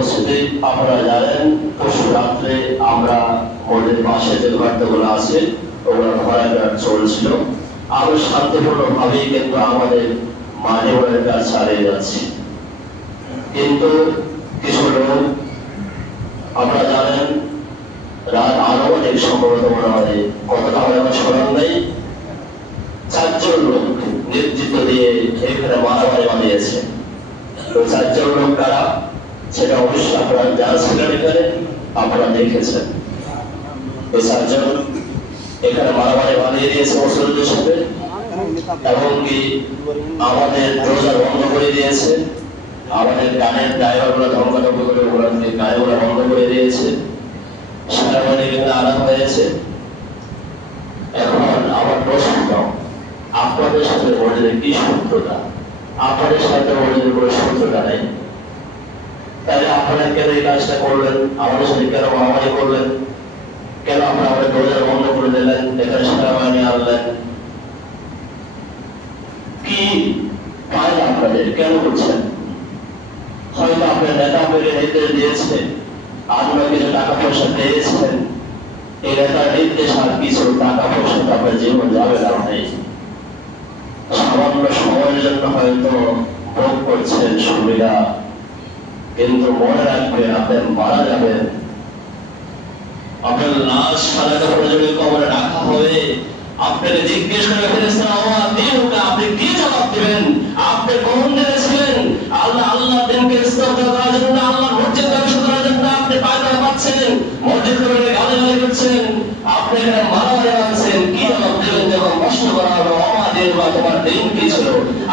উপস্থিতি, আপনারা জানেন পরশু রাত্রে আমরা মন্দির পাশে যে ঘরগুলো আছে ওগুলো ভরাট চলছিল। আরো শান্তিপূর্ণ ভাবেই কিন্তু আমাদের মাঝে ওদের কাজ চালিয়ে যাচ্ছে। কিন্তু কিছু লোক, আপনারা জানেন রাত আরো অনেক সম্ভবত মনে হয় কতটা আমার স্মরণ নেই, 4 জন লোক নেতৃত্ব দিয়ে এখানে মারামারি বানিয়েছে। তো 4 জন লোক কারা সেটা অবশ্যই আপনারা যারা ছিলেন এখানে আপনারা দেখেছেন। এই 4 জন এখানে মারামারি বানিয়ে দিয়েছে মুসলিমদের সাথে, এবং কি আমাদের রোজা বন্ধ করে দিয়েছে, আমাদের গানের ড্রাইভারগুলো ধমকাধমকি করে ওগুলোকে গাড়িগুলো বন্ধ করে দিয়েছে, সেনাবাহিনী কিন্তু আলাদা হয়েছে। এখন আমার প্রশ্ন, আপনাদের সাথে মসজিদের কি শত্রুতা? আপনাদের সাথে মসজিদের কোনো শত্রুতা নেই, তাহলে আপনারা কেন এই কাজটা করলেন? আমাদের সাথে কেন মারামারি করলেন? কেন আপনারা আমাদের দরজা বন্ধ করে দিলেন? এখানে সেনাবাহিনী আনলেন? কি পায় আপনাদের? কেন করছেন? হয়তো আপনার নেতা আপনাকে নির্দেশ দিয়েছে, আপনারা কিছু টাকা পয়সা পেয়েছেন, এই নেতার নির্দেশ আর কিছু টাকা পয়সা আপনার জীবন যাবে না ভাই। সামান্য সময়ের জন্য হয়তো ভোগ করছেন সুবিধা, কিন্তু মনে রাখবেন আপনি মারা যাবেন, আপনার লাশ সাজাতে প্রয়োজনে কবরে রাখা হবে। আপনাকে জিজ্ঞেস করে ফেরেছেন আপনি কি জবাব দেবেন? আপনি কোন দিনে ছিলেন? আল্লাহ দিনকে স্তব্ধ করার জন্য, আল্লাহ মসজিদ ধ্বংস করার জন্য আপনি পায়তারা পাচ্ছেন, মসজিদ করে গালাগালি করছেন, আপনি এখানে মারামারি আনছেন। কি জবাব দেবেন যখন প্রশ্ন করা হবে আমাদের বা তোমার দিন কি ছিল?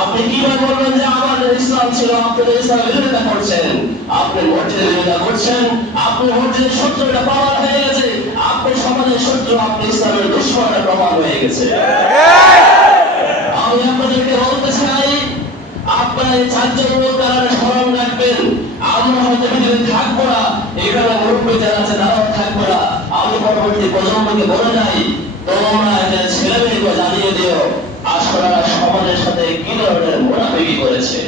আপনি কিভাবে বলবেন যে আমাদের ইসলাম ছিল, আপনাদের ইসলামের বিরোধিতা করছেন? আপনি মসজিদের বিরোধিতা করছেন, আপনি মসজিদের শত্রুটা প্রমাণ হয়ে গেছে, আপনি সমাজের শত্রু, আপনি ইসলামের দুশ্মনের প্রমাণ হয়ে গেছে। আমি আপনাদেরকে বলতে চাই, আপনারা এই 4 জন লোক কারণে স্মরণ রাখবেন। আমরা হয়তো পৃথিবীতে থাকবো না, এখানে মুরব্বী যারা আছে তারাও থাকবো না। আমি পরবর্তী প্রজন্মকে বলে যাই, তোমরা এদের ছেলেমেয়েকে জানিয়ে দিও আসলে সমাজের সাথে কি ধরনের মুনাফিকি করেছে।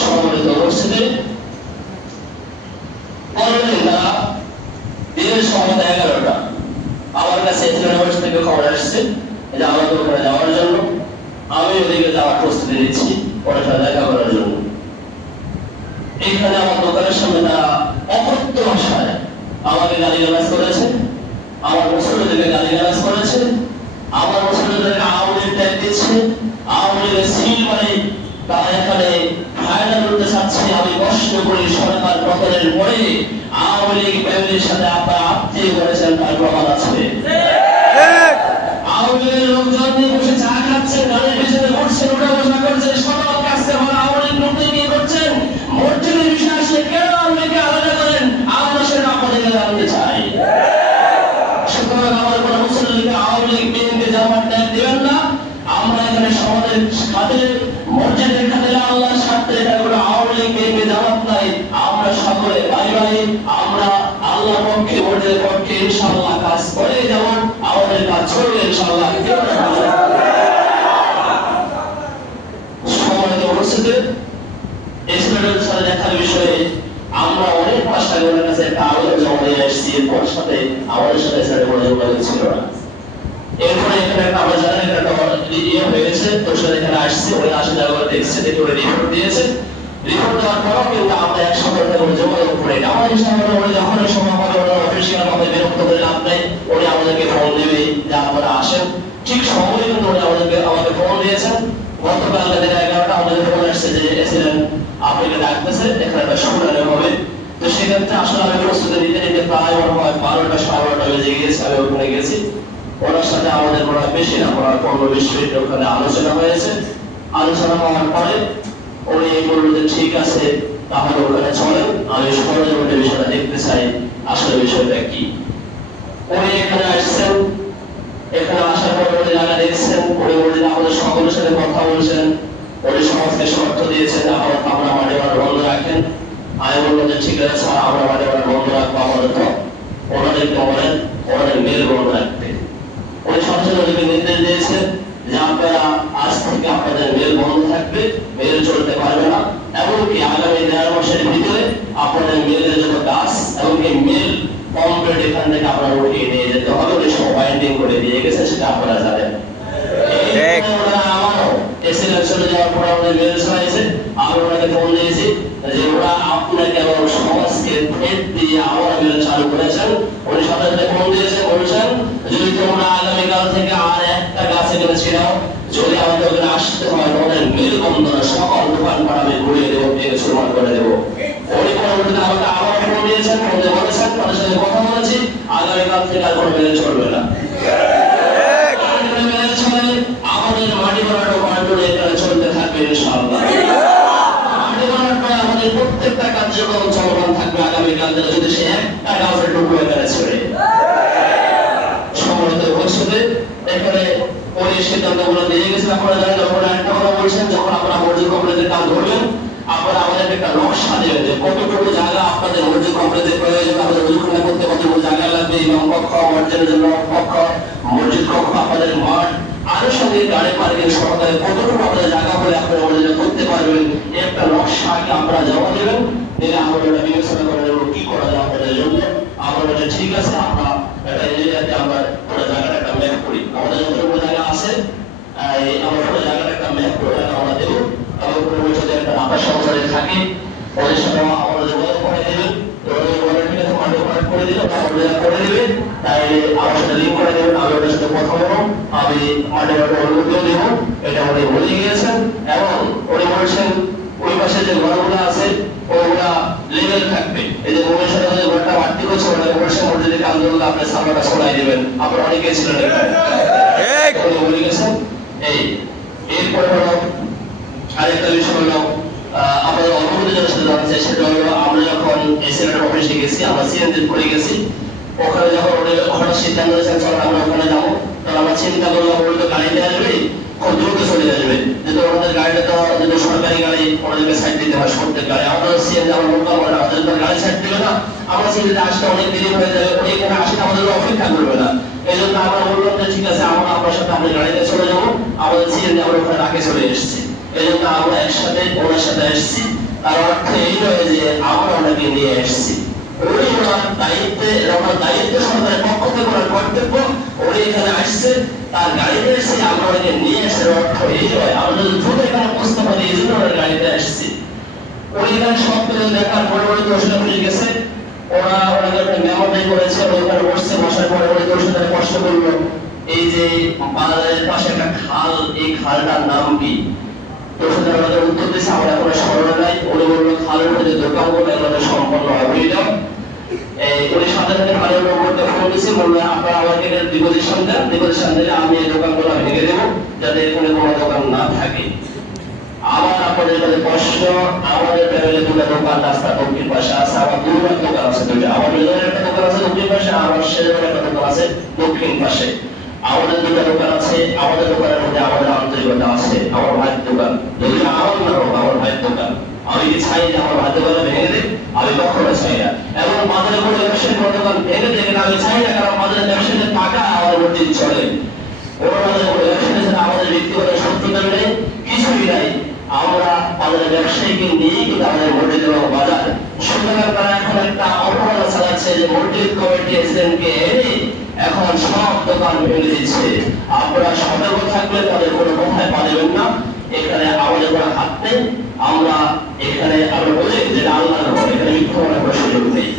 সম্মানিত উপস্থিতি, পরদিন তারা দিনের সময় 11টা আমার কাছে ইউনিভার্সিটি থেকে খবর আসছে যে আমাদের ওখানে যাওয়ার জন্য। আমি ওদিকে যাওয়ার প্রস্তুতি নিচ্ছি ওদের সাথে দেখা করার জন্য। এখানে আমার দোকানের সামনে তারা অকথ্য ভাষায় আমাকে গালিগালাজ করেছে, আমার মুসলিমদেরকে গালিগালাজ করেছে, আমার মুসলিমদেরকে আওয়ামী লীগ ট্যাগ দিচ্ছে, আওয়ামী লীগের সিল মানে তারা এখানে ফায়দা করতে চাচ্ছে। আমি কষ্ট করে সরকার পতনের পরে আওয়ামী লীগ ফ্যামিলির সাথে আপনারা আত্মীয় করেছেন, তার প্রমাণ আছে। আওয়ামী লীগের লোকজন নিয়ে বসে চা খাচ্ছেন, গাড়ির পিছনে ঘুরছেন, উঠা বসা করছেন, সবার কাছে আমার আওয়ামী লীগ লোকদের নিয়ে করছেন। মসজিদের বিষয় আসলে কেন আওয়ামী লীগকে আলাদা করেন? আমরা সেটা আপনাদেরকে জানতে চাই। সুতরাং আমার কোনো মুসলিম লীগকে আওয়ামী লীগ বিএনপি জামাত ট্যাগ দিবেন না। আমরা এখানে সমাজের খাতে মসজিদের খাতে আল্লাহর স্বার্থে এটা কোনো আওয়ামী লীগ বিএনপি জামাত নাই। আমরা সকলে ভাই ভাই, আমরা আল্লাহর পক্ষে মসজিদের পক্ষে ইনশাআল্লাহ কাজ করে যেমন আমাদের কাজ চলবে ইনশাআল্লাহ। সম্মানিত উপস্থিতি, ইসলামের সাথে দেখার বিষয়ে আমরা অনেক ভাষাগুলোর কাছে একটা আলোচনা জমা দিয়ে আসছি। এরপর সাথে আমাদের সাথে সাথে কোনো যোগাযোগ ছিল না। এরপরে এখানে একটা আমরা জানেন একটা ইয়ে হয়ে গেছে, তোর সাথে এখানে আসছি, ওই আসে জায়গাগুলো দেখছে, দেখে ওরা রিপোর্ট দিয়েছে। রিপোর্ট দেওয়ার পরও কিন্তু আমরা এক সপ্তাহ করে যোগাযোগ করে আমাদের সামনে ওরা যখন সময় হবে ওরা অফিসিয়াল আমাদের বিরক্ত করে লাভ নেই, ওরা আমাদেরকে ফোন দেবে যে আপনারা আসেন। ঠিক সময় কিন্তু ওরা আমাকে ফোন দিয়েছেন। গতকাল রাতে 11টা আমাদের ফোন আসছে যে এসিডেন্ট আপনাকে ডাকতেছে, এখানে একটা শুনানি হবে। তো সেক্ষেত্রে আসলে আমি প্রস্তুতি নিতে নিতে প্রায় মনে হয় 12টা 12:30 বেজে গিয়েছে। আমি ওখানে গেছি, ওনার সাথে আমাদের মনে হয় বেশি না, ওনার 15-20 মিনিট ওখানে আলোচনা হয়েছে। আলোচনা হওয়ার পরে উনি বলল যে ঠিক আছে তাহলে ওখানে চলেন, আমি সরজমিনে বিষয়টা দেখতে চাই আসলে বিষয়টা কি। উনি এখানে আসছেন, এখানে আসার পরে উনি জায়গা দেখছেন, উনি বললেন আমাদের সকলের সাথে কথা বলছেন, উনি সমাজকে শর্ত দিয়েছেন আমরা মাঠে মাঠ বন্ধ রাখেন। আমি বললাম যে ঠিক আছে স্যার, আমরা মাঠে মাঠ বন্ধ রাখবো, আমাদের তো ওনাদেরকে বলেন ওনাদের মেল বন্ধ রাখতে। উনি সচেতনকে নির্দেশ দিয়েছেন যে আপনারা আজ থেকে আপনাদের মেল বন্ধ থাকবে, মেল চলতে পারবে না, এমনকি আগামী আগামী 1.5 মাসের ভিতরে আপনাদের মেলের যত কাজ এবং এই মেল কমপ্লিট এখান থেকে আপনারা উঠিয়ে নিয়ে যেতে হবে। ওই সব বাইন্ডিং করে দিয়ে গেছে, সেটা আপনারা জানেন। আমারও এসএলএ চলে যাওয়ার পর আমাদের মেল হয়েছে, আমি ওনাকে ফোন দিয়েছি যে ওরা আপনাকে এবং সমাজকে থ্রেট দিয়ে আবার মেল চালু করেছেন। উনি সাথে সাথে ফোন দিয়েছেন, বলছেন যদি তোমরা আগামীকাল থেকে আর একটা গাছ এখানে ছিড়াও, যদি আমাদের ওখানে আসতে হয় তোমাদের মেল বন্ধ, সকল দোকানপাট আমি ঘুরিয়ে দেবো, ভেঙে চুরমার করে দেবো। উনি পরবর্তীতে আমাকে আবার ফোন দিয়েছেন, ফোন দিয়ে বলেছেন তাদের সাথে কথা বলেছি, আগামীকাল থেকে আর কোনো মেল চলবে না। আমাদের মাটি ভরাট কন্ট্রোল এখানে চলতে থাকবে ইনশাআল্লাহ। মাটি ভরাট আমাদের প্রত্যেকটা কার্যক্রম চলমান থাকবে আগামীকাল থেকে, যদি সে একটা গাছের টুকরো এখানে ছেড়ে। সম্মানিত উপস্থিতি, এখানে ওই সিদ্ধান্তগুলো দিয়ে গেছে। আপনারা জানেন, যখন একটা কথা বলছেন, যখন আপনারা মসজিদ কমপ্লেক্সের কাজ ধরবেন, আপনারা আমাদেরকে একটা নকশা দেবেন যে কতটুকু জায়গা আপনাদের মসজিদ কমপ্লেক্সের প্রয়োজন, আপনাদের রুজুখানা করতে কতটুকু জায়গা লাগবে, ইমাম কক্ষ, মসজিদের জন্য কক্ষ, মসজিদ কক্ষ, আপনাদের মাঠ, আনুষঙ্গিক গাড়ি পার্কিং সহকারে কতটুকু আপনাদের জায়গা হলে আপনারা মসজিদে করতে পারবেন, একটা নকশাকে আপনারা জমা দেবেন। দিলে আমরা এটা বিবেচনা করে নেব কি করা যায় আপনাদের জন্য। আমরা বলছি ঠিক আছে, আমরা একটা এরিয়াতে আমরা পুরো জায়গাটা একটা ম্যাপ করি, আমাদের যতটুকু জায়গা আছে আমরা পুরো জায়গাটা একটা ম্যাপ করে আমরা দেবো, এবং পুরো যদি একটা আকাশ সংসারে থাকে ওদের সাথে আমরা যোগাযোগ করে দেবেন, করে দিলে করে দেবে, তাইলে আমার সাথে লিঙ্ক করে দেবেন, আমি ওদের সাথে কথা বলবো, আমি মাঠে মাঠে অনুমতিও দেবো। এটা উনি বলে গিয়েছেন, এবং উনি বলছেন ওই পাশে যে ঘরগুলো আছে ওগুলা লেভেল থাকবে। এই যে মোমের সাথে যে ঘরটা বাড়তি করছে ওটা বলছেন মসজিদের কাজ করলে আপনি সামনেটা ছড়াই দেবেন, আপনারা অনেকে ছিলেন উনি বলে গেছেন। এরপরে হলো আরেকটা বিষয় হলো আমাদের অনুমতি যেটা সাথে জানতে চাই, সেটা হলো আমরা যখন এসএলএর অফিসে গেছি, আমরা সিএনজি করে গেছি, ওখানে যখন ওখানে সিদ্ধান্ত নিয়েছেন চলেন আমরা ওখানে যাবো, তখন আমরা চিন্তা করলাম ওই তো গাড়িতে আসবে, খুব দ্রুত চলে আসবে, যেহেতু আমাদের গাড়িটা তো যেহেতু সরকারি গাড়ি, ওনাদেরকে সাইড দিতে হয় প্রত্যেক গাড়ি, আমাদের সিএনজি আমরা লোকাল মানে আমাদের তো গাড়ি সাইড দিবে না, আমরা সিএনজিতে আসতে অনেক দেরি হয়ে যাবে, উনি এখানে আসতে আমাদের অপেক্ষা করবে না। এই জন্য আমরা বললাম যে ঠিক আছে, আমরা আপনার সাথে আমাদের গাড়িতে চলে যাবো, আমাদের সিএনজি আমরা ওখানে রাখে চলে এসেছি। এই জন্য আমরা একসাথে ওনার সাথে এসেছি, তার অর্থ এই নয় যে আমরা ওনাকে নিয়ে এসেছি, উনি ওনার দায়িত্বে, ওনার দায়িত্ব সরকারের পক্ষ থেকে ওনার কর্তব্য, উনি এখানে আসছে, তার গাড়িতে এসে আমরা ওনাকে নিয়ে এসে অর্থ এই নয় আমরা যদি দ্রুত এখানে পৌঁছতে পারি, এই জন্য ওনার গাড়িতে আসছি। উনি এখানে সব কিছু দেখার পরে উনি দোষটা হয়ে গেছে, ওরা ওনাকে একটা মেমোরি করেছে, ওখানে বসছে, বসার পরে উনি দোষটা কষ্ট করলো। এই যে বাজারের পাশে একটা খাল, এই খালটার নাম কি? দোষটা আমাদের উত্তর দিয়েছে আমরা কোনো স্মরণে নাই। উনি বললো খালের মধ্যে দোকানগুলো এগুলো সম্পন্ন হয় বুঝলাম। উনি সাথে সাথে খালের নম্বরটা ফোন দিয়েছে, বললো আপনারা আমাকে ডিপোজিশন দেন, ডিপোজিশন দিলে আমি এই দোকানগুলো ভেঙে দেবো, যাতে এখানে কোনো দোকান না থাকে। আবার আপনাদের কাছে প্রশ্ন, আমাদের ফ্যামিলি দুটো দোকান রাস্তা দক্ষিণ পাশে আছে, আমার দুটো দোকান আছে, দুটো আমার নিজের একটা দোকান আছে দক্ষিণ পাশে, আমার ছেলের একটা দোকান আছে দক্ষিণ পাশে। আমাদের দুটো দোকান আছে, আমাদের দোকানের মধ্যে আমাদের আন্তরিকতা আছে। আমার ভাইয়ের দোকান যদি আমার না হোক, আমার ভাইয়ের দোকান, আমি কি চাই যে আমার ভাইয়ের দোকানে ভেঙে দেয়? আমি কখনো চাই না। এবং বাজারে কোনো ব্যবসায়ী কোনো দোকান ভেঙে দেয় আমি চাই না, কারণ বাজারের ব্যবসায়ীদের টাকা আমার মধ্যে চলে। আমাদের ব্যক্তিগত শত্রুতা নেই, কিছুই নাই, আমরা আমাদের ব্যবসায়ীকে নিয়ে কিন্তু আমাদের মসজিদ এবং বাজার। সুতরাং তারা এখন একটা অপরাধ চালাচ্ছে যে মসজিদ কমিটি এসএনকে এনে এখন সব দোকান ভেঙে দিচ্ছে। আপনারা সতর্ক থাকবেন, তাদের কোনো কথায় পাবেন না। এখানে আমাদের কোনো হাত নেই, আমরা এখানে আমরা বলি যে আল্লাহর ঘর, এখানে মিথ্যা করার সুযোগ নেই।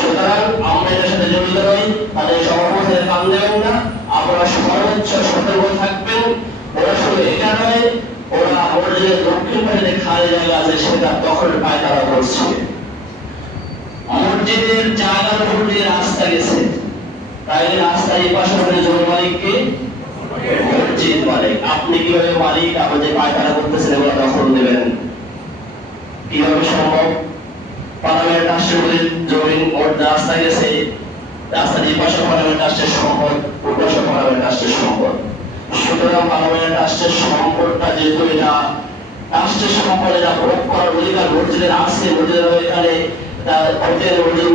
সুতরাং আমরা এটার সাথে জড়িত নই, তাদের সমাবেশের কান দেবেন না, আপনারা সর্বোচ্চ সতর্ক থাকবেন। ওরা শুধু এটা নয়, ওরা আমাদের যে দক্ষিণ পাশে খালি জায়গা আছে সেটা দখল পায় তারা করছে। মসজিদের জায়গার উপর দিয়ে রাস্তা গেছে, তাই রাস্তার এই পাশে জমি মালিককে মসজিদ মালিক। আপনি কিভাবে মালিক, আপনি যে পায়খানা করতেছেন এগুলো দখল দেবেন কিভাবে সম্ভব? পার্লামেন্ট রাষ্ট্রপতির জমি রাস্তা গেছে, রাস্তার এই পাশে পার্লামেন্ট রাষ্ট্রের সম্পদ, ওই পাশে পার্লামেন্ট রাষ্ট্রের সম্পদ। সুতরাং পার্লামেন্ট রাষ্ট্রের সম্পদটা যেহেতু এটা রাষ্ট্রের সম্পদ, এটা ভোগ করার অধিকার মসজিদের আছে, মসজিদের এখানে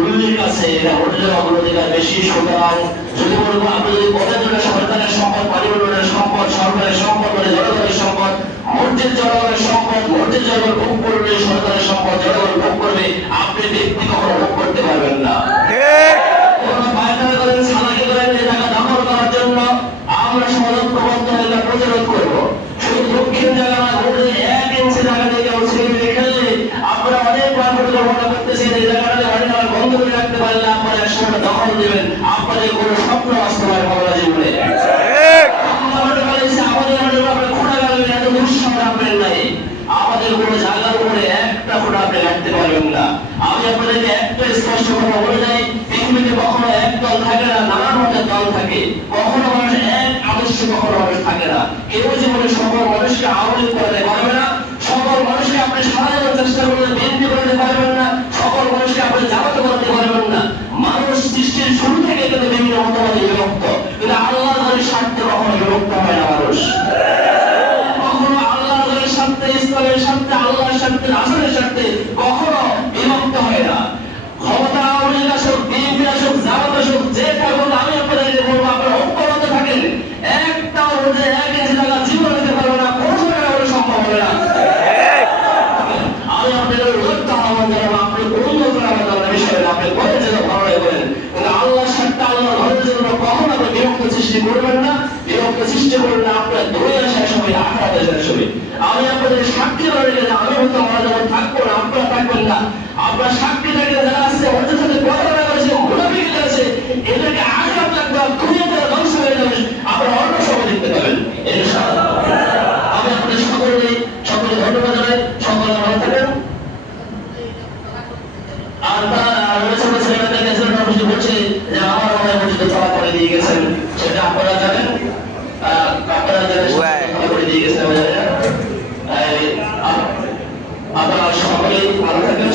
উল্লেখ আছে, এটা মসজিদের অগ্রাধিকার বেশি। সুতরাং যদি বলবো আপনি যদি বলেন সরকারের সম্পদ, পারিবারিক সম্পদ, সরকারের সম্পদ, জনগণের সম্পদ, মসজিদ জনগণের সম্পদ, মসজিদ জনগণ ভোগ করবে, সরকারের সম্পদ জনগণ ভোগ করবে, আপনি ব্যক্তি কখনো ভোগ করতে পারবেন না। আমরা সমাজবদ্ধ হয়ে প্রতিরোধ করবো। শুধু দক্ষিণ জায়গা না, 1 ইঞ্চি জায়গা থেকে ছেলে খেললে আমরা অনেক পরিকল্পনা করতেছি, এই জায়গাটাতে বাড়ি আমার বন্ধ করে রাখতে পারলে আপনারা একসময় দখল দেবেন, আপনাদের কোনো স্বপ্ন বাস্তবায়ন হবে না জীবনে। আমাদের কোনো জায়গার উপরে একটা ফোঁটা আপনি রাখতে পারবেন না। আমি আপনাদেরকে একটা স্পষ্ট কথা বলে যাই, পৃথিবীতে কখনো এক দল থাকে না, নানান মতের দল থাকে। কখনো মানুষ এক আদর্শ, কখনো মানুষ থাকে না। কেউ জীবনে সকল মানুষকে আওয়াজ করতে পারবে না, সকল মানুষকে আপনি সারানোর চেষ্টা করলে বিএনপি করতে পারবেন না, সকল মানুষকে আপনি জামাতে করতে পারবেন না। মানুষ সৃষ্টির শুরু থেকে কিন্তু বিভিন্ন মতবাদে বিভক্ত, কিন্তু আল্লাহ ধরে স্বার্থে কখনো বিভক্ত হয় না মানুষ। ইসলামের স্বার্থে, আল্লাহর স্বার্থে, রাসূলের স্বার্থে কখনো বিভক্ত হয় না। ক্ষমতা আওয়ামী লীগ আসুক, বিএনপি আসুক, জামাত আসুক, যে কারণ আমি আপনাদেরকে বলবো আপনারা ঐক্যবদ্ধ থাকেন। একটাও ভোটে 1 ইঞ্চি জায়গা জীবন হতে পারবে না, কোনো জায়গা হলে সম্ভব হবে না। আমি আপনাদের লক্ষ্য আহ্বান জানাবো, আপনি কোন ধরনের বিষয়ে আপনি করে যেতে ভালো করেন, কিন্তু আল্লাহর স্বার্থে, আল্লাহর ঘরের জন্য কখনো আপনি বিভক্ত সৃষ্টি করবেন না। বিভক্ত সৃষ্টি করবেন না, আপনার দুনিয়া শেষ হবে, আখিরাত শেষ হবে। আমি আপনাদের সাক্ষী রয়ে গেলে আমি হয়তো আমরা যখন থাকবো না, আপনারা থাকবেন না। আপনার সাক্ষী থাকলে যারা আছে ওদের সাথে প্রতারণা করেছে, মুনাফিকি করেছে, এদেরকে আগে আপনার দুনিয়াতে ধ্বংস হয়ে যাবে, আপনারা অন্য সময় দেখতে পাবেন ইনশাআল্লাহ। আমি আপনাদের সকলে ধন্যবাদ জানাই, সকলে ভালো থাকেন। আর বলছে যে আমার মনে মসজিদ চলা করে দিয়ে গেছেন, সেটা আপনারা জানেন, আপনারা জানেন করে দিয়ে গেছেন। আপনারা সকলেই ভালো থাকেন।